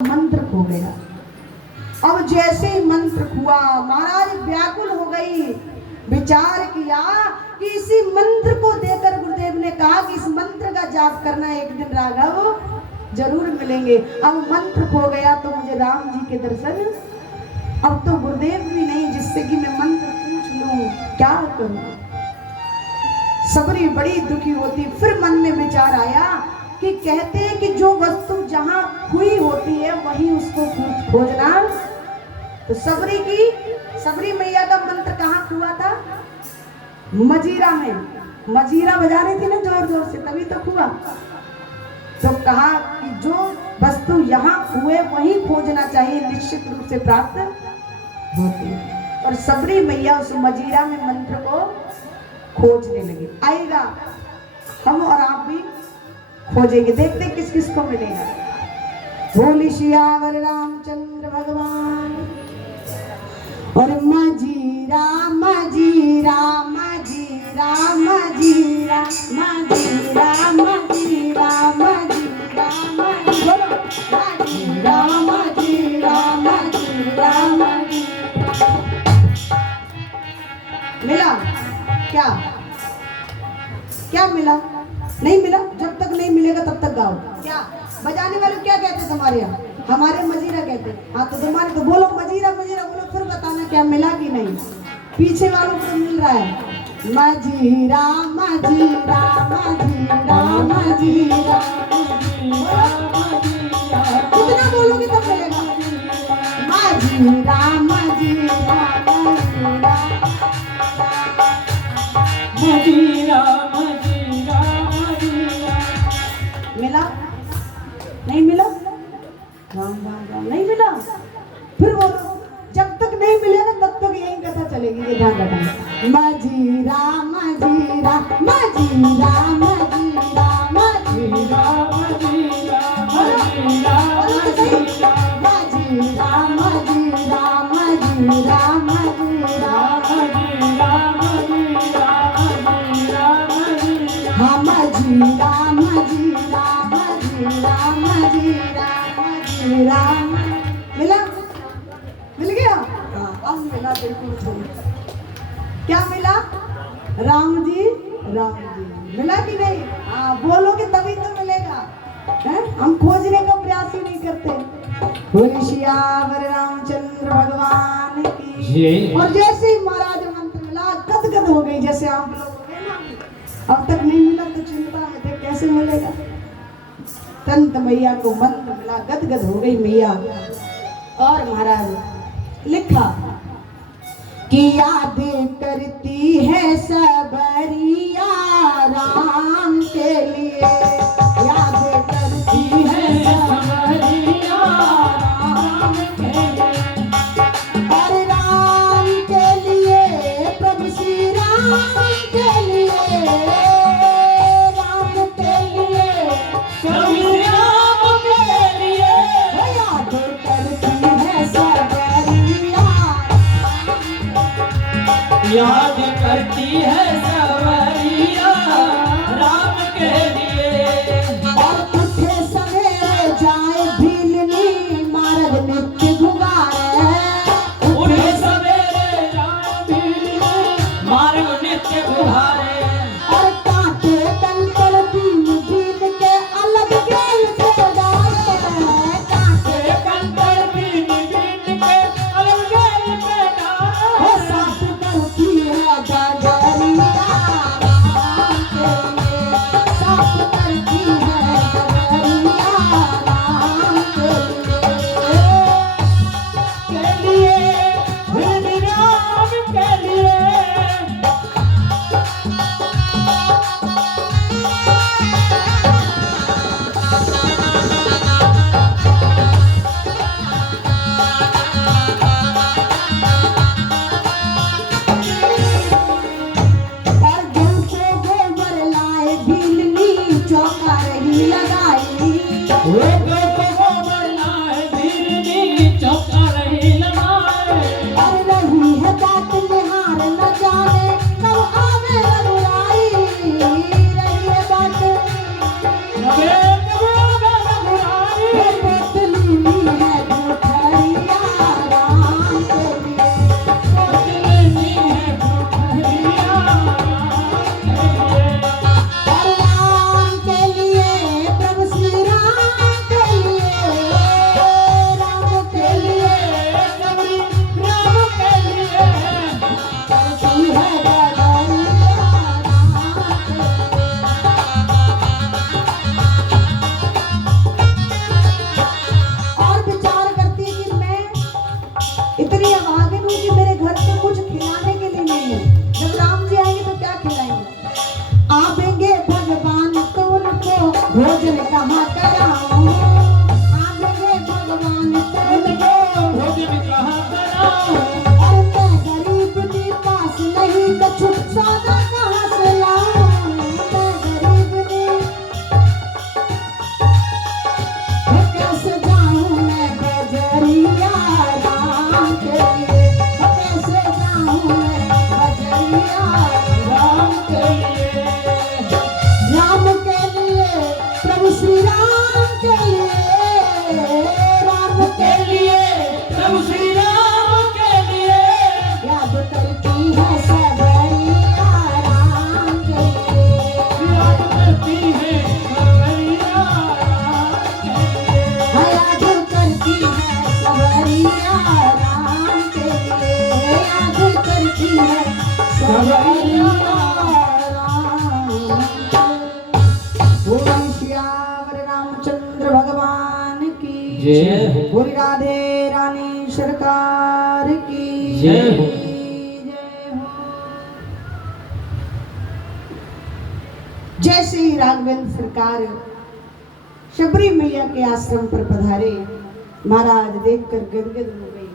मंत्र खो गया। अब जैसे ही मंत्र हुआ महाराज व्याकुल हो गई, विचार किया कि इसी मंत्र को देकर गुरुदेव ने कहा कि इस मंत्र का जाप करना, एक दिन राघव जरूर मिलेंगे। अब मंत्र खो गया तो मुझे राम जी के दर्शन, अब तो गुरुदेव भी नहीं जिससे कि मैं मंत्र पूछ लूं, क्या करूं। सबरी बड़ी दुखी होती। फिर मन में विचार आया कि कहते हैं कि जो वस्तु जहां हुई होती है वहीं उसको खोजना। तो सबरी मैया का मंत्र कहाँ हुआ था? मजीरा में। मजीरा बजा रही थी ना जोर जोर से, तभी तो हुआ। तो कहा कि जो वस्तु यहाँ हुए वहीं खोजना चाहिए, निश्चित रूप से प्राप्त होती है। और सबरी मैया उस मजीरा में मंत्र को खोजने लगी। आएगा, हम और आप भी खोजेंगे, देखते किस किस को मिलेगा। बोली सियावर रामचंद्र भगवान। और मजीरा मजीरा मजीरा मजीरा मजीरा मजीरा मजीरा मजीरा मजीरा मजीरा मिला क्या? क्या मिला? नहीं मिला। जब तक नहीं मिलेगा तब तक गाओ। क्या बजाने वाले क्या कहते तुम्हारे यहाँ? हमारे मजीरा कहते। हाँ तो तुम्हारे तो बोलो मजीरा मजीरा बोलो, फिर बताना क्या मिला कि नहीं। पीछे वालों को मिल रहा है। मजीरा मजीरा मजीरा मजीरा कितना बोलोगे तब मिलेगा। मजीरा मजीरा मजीरा मजीरा मजीरा मिला? नहीं मिला? राम राम राम नहीं मिला। फिर बोलो, जब तक नहीं मिलेगा तब तक यही कथा चलेगी। ये ध्यान रखना। मजीरा मजीरा मजीरा मजीरा मजीरा मजीरा मजीरा मजीरा मजीरा मजीरा मजीरा मजीरा मजीरा मजीरा मजीरा मजीरा मजीरा। मिला? मिल गया? अब मिला बिल्कुल। क्या मिला? राम जी मिला कि नहीं? हाँ बोलोगे तभी तो मिलेगा। है? हम खोजने का प्रयास ही नहीं करते। बोले सियावर रामचंद्र भगवान की। और जैसे ही महाराज मंत्र मिला गदगद हो गई, जैसे आप लोग अब तक नहीं मिला तो चिंता में थे कैसे मिलेगा। तंत मैया को मंत्र मिला, गदगद हो गई मैया। और महाराज लिखा कि याद करती है सबरिया राम के लिए, याद करती है सबरिया राम के लिए। और राम के लिए, प्रभु श्री राम के लिए, राम के लिए, प्रभु राम के लिए याद करती है सबरिया, याद करती है सबरिया राम के लिए। और उठे सवेरे जाए भीलनी मार्ग नित्य गुबारे, उठे सवेरे जाए भीलनी मार्ग नित्य गुबारे। और कांटे कंकड़ बीन बीन के अलग गेल से डाले, कांटे कंकड़ बीन बीन के अलग गेल से डाले। साथ करती है डगरिया अरे मैं गरीब नी पास नहीं कछु सौदा कहाँ से लाऊं, मैं गरीब नी कैसे जाऊं मैं बजरिया राम के लिए, कैसे जाऊं मैं बजरिया राम के लिए, राम के लिए प्रभु श्री राम के लिए, राम के लिए प्रभु श्री राम के लिए याद करती है सबरिया राम के लिए, याद करती है सबरिया राम के लिए, याद करती है सबरिया राम के लिए, याद करती है सबरिया राम के लिए। बोल श्याम रामचंद्र भगवान की जय हो। बोल राधे रानी सरकार की जय हो। जय हो। जैसे ही राघवेंद्र सरकार शबरी मैया के आश्रम पर पधारे, महाराज देखकर गदगद हो गई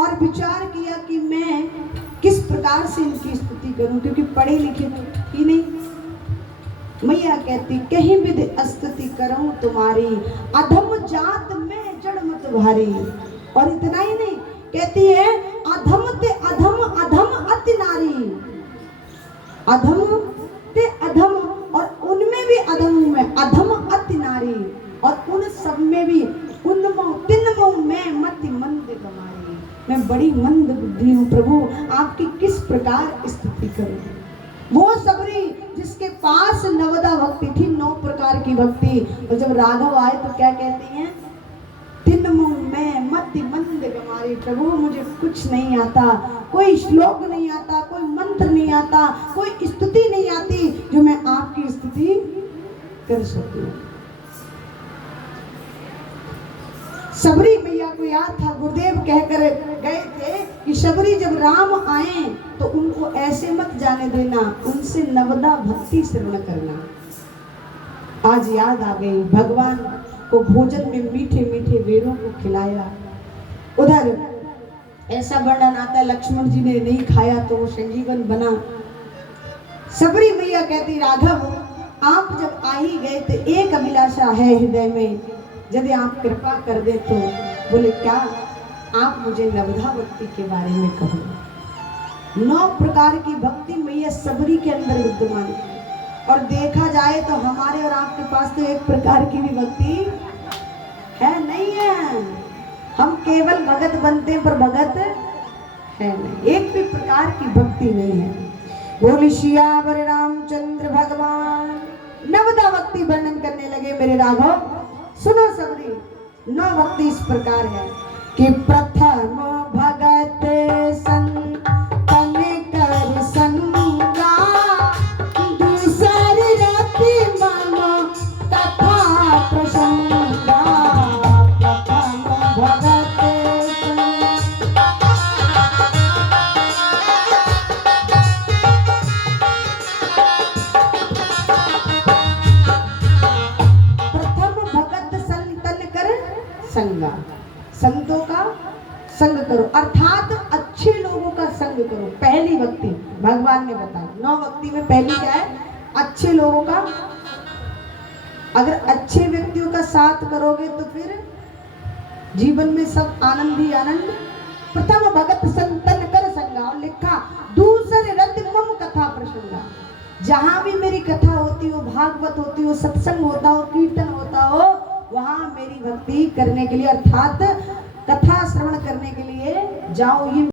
और विचार किया कि मैं किस प्रकार से इनकी स्तुति करूं, क्योंकि पढ़े लिखे तो ही नहीं। मैया कहती कहीं भी स्तुति करूं तुम्हारी, अधम जात में जड़ मत भारी। और इतना ही नहीं, कहती है अधम ते अधम अधम अति नारी, अधम ते अधम, और उनमें भी अधम में अधम अति नारी, और उन सब में भी उनमो तिनमो में मति मंद गमारी। मैं बड़ी मंद बुद्धि हूँ प्रभु, आपकी किस प्रकार स्तुति करूं। वो सबरी जिसके पास नवदा भक्ति थी, 9 प्रकार की भक्ति, और जब राघव आए तो क्या कहती हैं, तिनमो में मति मंद गमारी। प्रभु मुझे कुछ नहीं आता, कोई श्लोक नहीं आता, कोई मंत्र नहीं आता, कोई स्तुति नहीं आती जो मैं आपकी स्तुति कर सकूं। शबरी मैया को याद था, गुरुदेव कहकर गए थे कि शबरी जब राम आए तो उनको ऐसे मत जाने देना, उनसे नवदा भक्ति श्रवण करना। आज याद आ गई, भगवान को भोजन में मीठे मीठे बेरों को खिलाया। उधर ऐसा वर्णन आता, लक्ष्मण जी ने नहीं खाया तो वो संजीवन बना। शबरी मैया कहती राघव आप जब आ ही गए तो एक अभिलाषा है हृदय में, यदि आप कृपा कर दे तो। बोले क्या? आप मुझे नवधा भक्ति के बारे में कहो। 9 प्रकार की भक्ति मैया शबरी के अंदर विद्यमान है, और देखा जाए तो हमारे और आपके पास तो एक प्रकार की भी भक्ति है नहीं है। हम केवल भगत बनते हैं पर भगत है नहीं, एक भी प्रकार की भक्ति नहीं है। बोली सियावर रामचंद्र भगवान। नवदा भक्ति वर्णन करने लगे मेरे राघव। सुनो सबरी, 9 भक्ति इस प्रकार है कि प्रथम भगत संतन कर संगा, दूसर रति मनो तथा प्रसंगा, प्रथम भगत संगा, संतों का संग करो, अर्थात अच्छे लोगों का संग करो। पहली भक्ति भगवान ने बताया, 9 भक्ति में पहली क्या है? अच्छे लोगों का। अगर अच्छे व्यक्तियों का साथ करोगे तो फिर जीवन में सब आनंद ही आनंद। प्रथम भगत संतन कर संगा, और लिखा दूसरे रति मम कथा प्रसंगा। जहां भी मेरी कथा होती हो, भागवत होती हो, सत्संग होता हो, कीर्तन होता हो, वहां मेरी भक्ति करने के लिए अर्थात कथा श्रवण करने के लिए जाओ। ये